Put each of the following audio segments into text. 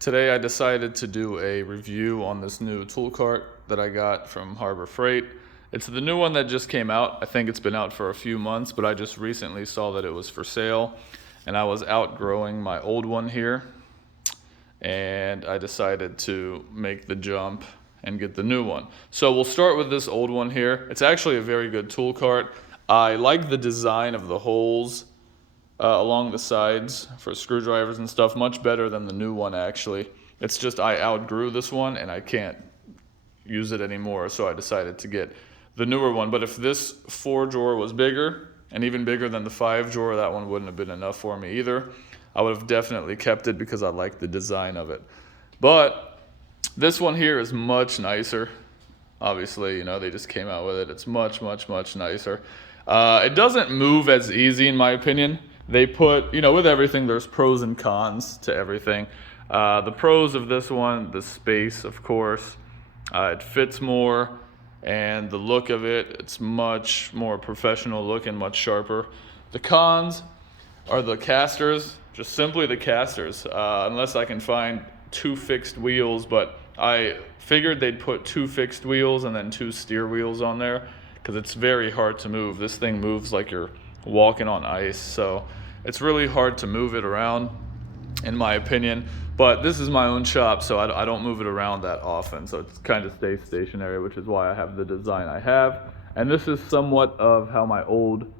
Today I decided to do a review on this new tool cart that I got from Harbor Freight. It's the new one that just came out. I think it's been out for a few months, but I just recently saw that it was for sale, and I was outgrowing my old one here, and I decided to make the jump and get the new one. So we'll start with this old one here. It's actually a very good tool cart. I like the design of the holes along the sides for screwdrivers and stuff, much better than the new one actually. It's just I outgrew this one and I can't use it anymore, so I decided to get the newer one. But if this 4-drawer was bigger, and even bigger than the 5-drawer, that one wouldn't have been enough for me either. I would have definitely kept it because I like the design of it. But this one here is much nicer. Obviously, you know, they just came out with it. It's much, much, much nicer. It doesn't move as easy in my opinion. They put, you know, with everything, there's pros and cons to everything. The pros of this one, the space, of course. It fits more, and the look of it, it's much more professional looking, much sharper. The cons are the casters, just simply the casters, unless I can find 2 fixed wheels, but I figured they'd put 2 fixed wheels and then 2 steer wheels on there, because it's very hard to move. This thing moves like you're walking on ice, so it's really hard to move it around in my opinion. But this is my own shop, so I don't move it around that often, so it kind of stays stationary, which is why I have the design I have. And this is somewhat of how my old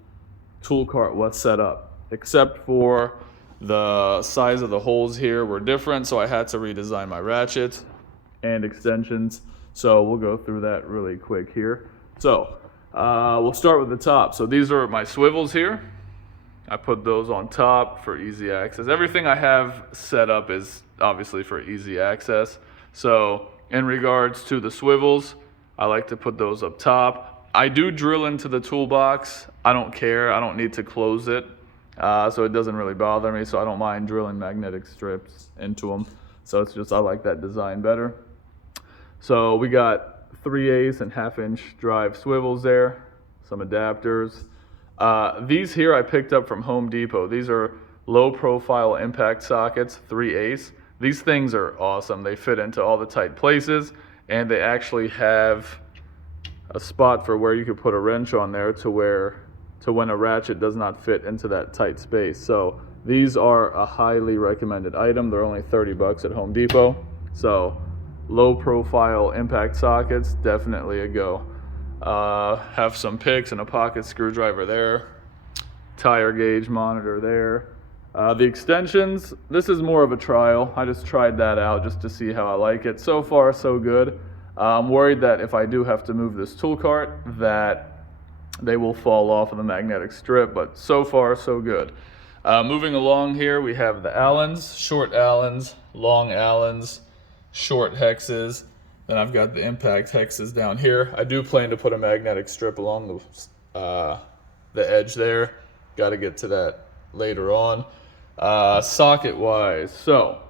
tool cart was set up, except for the size of the holes here were different, so I had to redesign my ratchets and extensions. So we'll go through that really quick here. So we'll start with the top. So these are my swivels here. I put those on top for easy access. Everything I have set up is obviously for easy access. So in regards to the swivels, I like to put those up top. I do drill into the toolbox. I don't care. I don't need to close it. So it doesn't really bother me. So I don't mind drilling magnetic strips into them. So it's just, I like that design better. So we got 3/8 and 1/2-inch drive swivels there, some adapters. These here I picked up from Home Depot. These are low profile impact sockets, 3/8. These things are awesome. They fit into all the tight places, and they actually have a spot for where you could put a wrench on there to when a ratchet does not fit into that tight space. So these are a highly recommended item. They're only 30 bucks at Home Depot. So low profile impact sockets, definitely a go. Have some picks and a pocket screwdriver there, tire gauge monitor there. The extensions, this is more of a trial. I just tried that out just to see how I like it. So far, so good. I'm worried that if I do have to move this tool cart, that they will fall off of the magnetic strip, but so far, so good. Moving along here, we have the Allens, short Allens, long Allens, short hexes. Then I've got the impact hexes down here. I do plan to put a magnetic strip along the edge there. Got to get to that later on. Socket-wise, so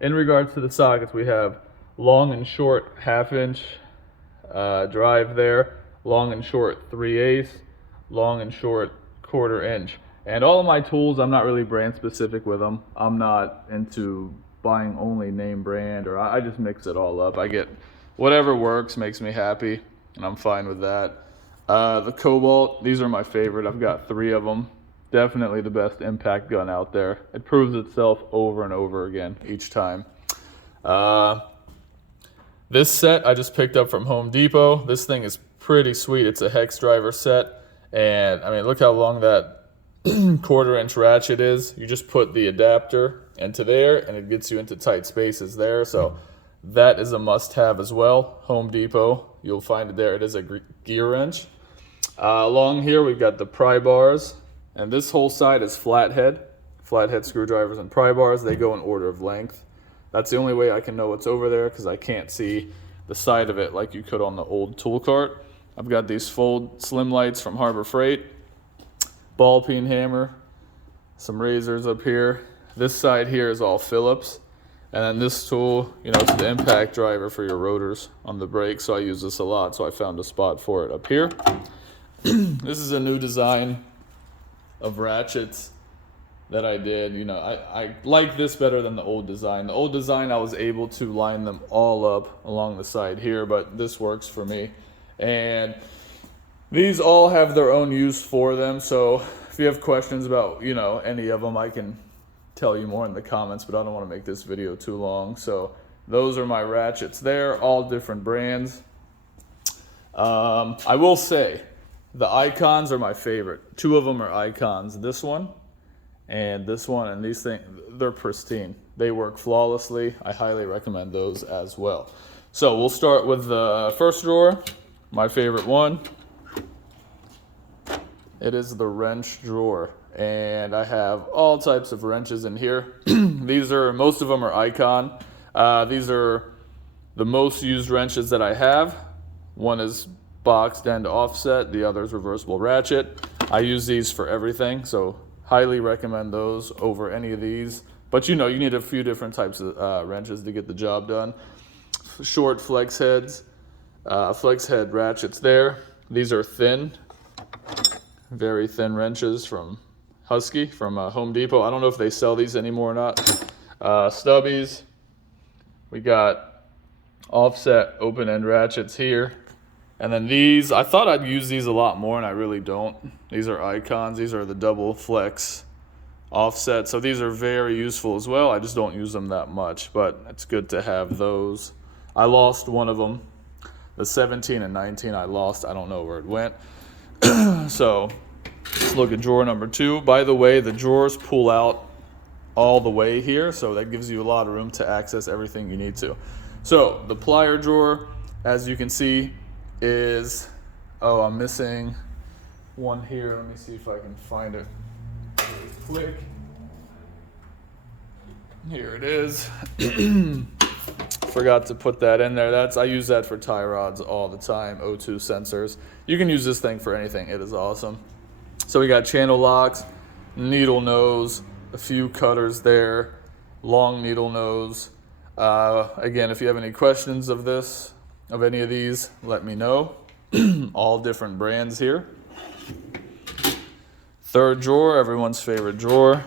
in regards to the sockets, we have long and short 1/2-inch drive there, long and short 3/8, long and short 1/4 inch. And all of my tools, I'm not really brand specific with them. I'm not into buying only name brand, or I just mix it all up. I get whatever works, makes me happy, and I'm fine with that. The Cobalt, these are my favorite. I've got 3 of them. Definitely the best impact gun out there. It proves itself over and over again each time. This set I just picked up from Home Depot. This thing is pretty sweet. It's a Hex Driver Set, and I mean, look how long that 1/4 inch ratchet is. You just put the adapter into there and it gets you into tight spaces there. So that is a must-have as well. Home Depot, you'll find it there. It is a gear wrench. Along here we've got the Pry Bars, and this whole side is flathead screwdrivers and Pry Bars. They go in order of length. That's the only way I can know what's over there, because I can't see the side of it like you could on the old tool cart. I've got these fold slim lights from Harbor Freight, ball peen hammer, some razors up here. This side here is all Phillips, and then this tool, you know, it's the impact driver for your rotors on the brake, so I use this a lot, so I found a spot for it up here. This is a new design of ratchets that I did. You know, I like this better than the old design. The old design, I was able to line them all up along the side here, but this works for me. And these all have their own use for them, so if you have questions about, you know, any of them, I can tell you more in the comments, but I don't want to make this video too long. So those are my ratchets there, all different brands. I will say, the icons are my favorite. Two of them are icons. This one, and these things, they're pristine. They work flawlessly. I highly recommend those as well. So we'll start with the first drawer, my favorite one. It is the wrench drawer, and I have all types of wrenches in here. Most of them are icon. These are the most used wrenches that I have. One is boxed and offset, the other is reversible ratchet. I use these for everything, so highly recommend those over any of these. But you know, you need a few different types of wrenches to get the job done. Short flex heads, flex head ratchets there. These are thin, very thin wrenches from Husky, from Home Depot. I don't know if they sell these anymore or not. Stubbies. We got offset open end ratchets here. And then these, I thought I'd use these a lot more, and I really don't. These are icons. These are the double flex offset. So these are very useful as well. I just don't use them that much, but it's good to have those. I lost one of them. The 17 and 19 I lost. I don't know where it went. So let's look at drawer number 2. By the way, the drawers pull out all the way here, so that gives you a lot of room to access everything you need to. So the plier drawer, as you can see, is, oh, I'm missing one here. Let me see if I can find it. Click. Here it is. Forgot to put that in there. I use that for tie rods all the time. O2 sensors. You can use this thing for anything. It is awesome. So we got channel locks, needle nose, a few cutters there, long needle nose. Again, if you have any questions of any of these, let me know. All different brands here. Third drawer, everyone's favorite drawer,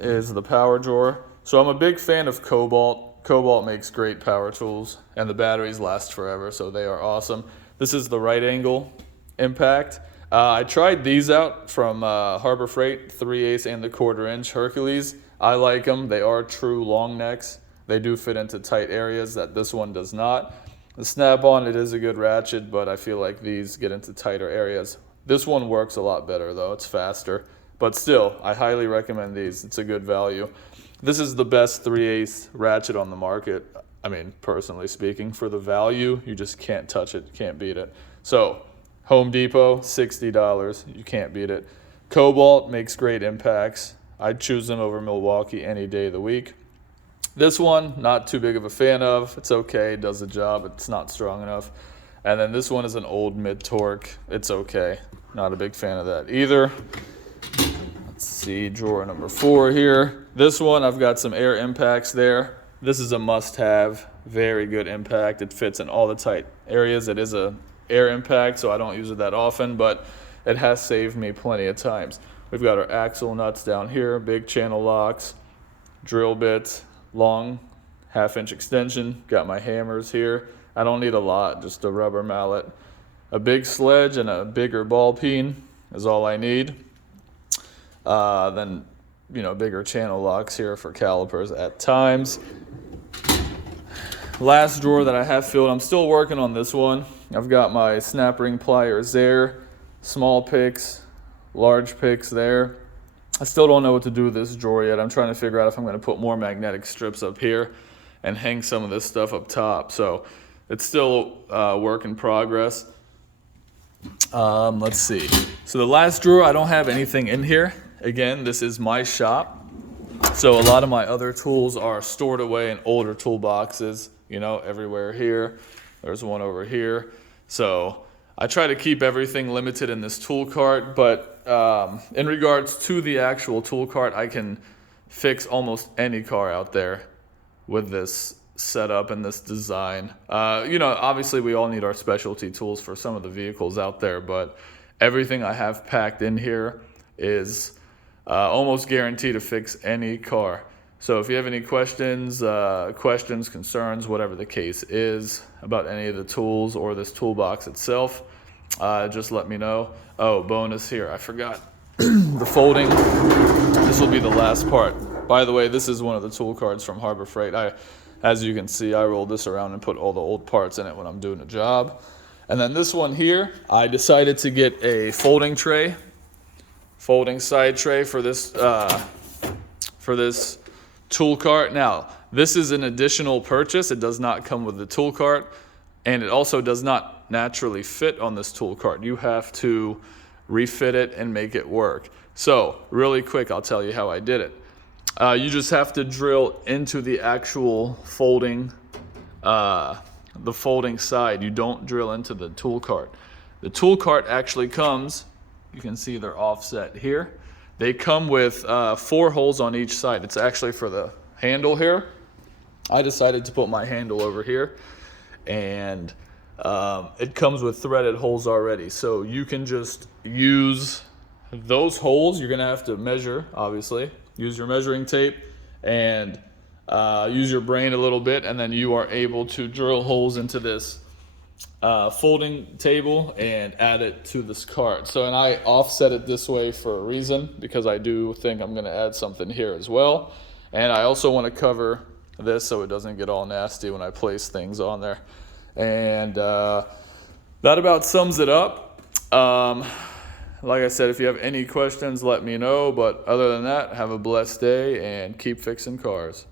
is the power drawer. So I'm a big fan of Cobalt. Cobalt makes great power tools, and the batteries last forever, so they are awesome. This is the right angle impact. I tried these out from Harbor Freight, 3/8 and the 1/4 inch Hercules. I like them. They are true long necks. They do fit into tight areas that this one does not. The snap-on, it is a good ratchet, but I feel like these get into tighter areas. This one works a lot better though. It's faster, but still, I highly recommend these. It's a good value. This is the best 3/8 ratchet on the market. I mean, personally speaking, for the value, you just can't touch it, can't beat it. So, Home Depot, $60, you can't beat it. Cobalt makes great impacts. I'd choose them over Milwaukee any day of the week. This one, not too big of a fan of. It's okay, it does the job, it's not strong enough. And then this one is an old mid-torque. It's okay, not a big fan of that either. Let's see, drawer number 4 here. This one, I've got some air impacts there. This is a must-have, very good impact. It fits in all the tight areas. It is a air impact, so I don't use it that often, but it has saved me plenty of times. We've got our axle nuts down here, big channel locks, drill bits, long 1/2 inch extension. Got my hammers here. I don't need a lot, just a rubber mallet. A big sledge and a bigger ball peen is all I need. Then, you know, bigger channel locks here for calipers at times. Last drawer that I have filled, I'm still working on this one. I've got my snap ring pliers there, small picks, large picks there. I still don't know what to do with this drawer yet. I'm trying to figure out if I'm going to put more magnetic strips up here and hang some of this stuff up top. So it's still a work in progress. Let's see. So the last drawer, I don't have anything in here. Again, this is my shop. So a lot of my other tools are stored away in older toolboxes, you know, everywhere here. There's one over here. So I try to keep everything limited in this tool cart, but in regards to the actual tool cart, I can fix almost any car out there with this setup and this design. You know, obviously we all need our specialty tools for some of the vehicles out there, but everything I have packed in here is almost guaranteed to fix any car. So if you have any questions, concerns, whatever the case is about any of the tools or this toolbox itself, just let me know. Oh, bonus here, I forgot. The folding, this will be the last part. By the way, this is one of the tool carts from Harbor Freight. As you can see, I rolled this around and put all the old parts in it when I'm doing a job. And then this one here, I decided to get a folding side tray for this tool cart. Now, this is an additional purchase. It does not come with the tool cart, and it also does not naturally fit on this tool cart. You have to refit it and make it work. So, really quick, I'll tell you how I did it. You just have to drill into the actual folding, the folding side. You don't drill into the tool cart. The tool cart actually comes, you can see they're offset here. They come with 4 holes on each side. It's actually for the handle here. I decided to put my handle over here, and it comes with threaded holes already. So you can just use those holes. You're gonna have to measure, obviously. Use your measuring tape and use your brain a little bit, and then you are able to drill holes into this folding table and add it to this cart. So, and I offset it this way for a reason, because I do think I'm gonna add something here as well. And I also wanna cover this so it doesn't get all nasty when I place things on there. And that about sums it up. Like I said, if you have any questions, let me know. But other than that, have a blessed day and keep fixing cars.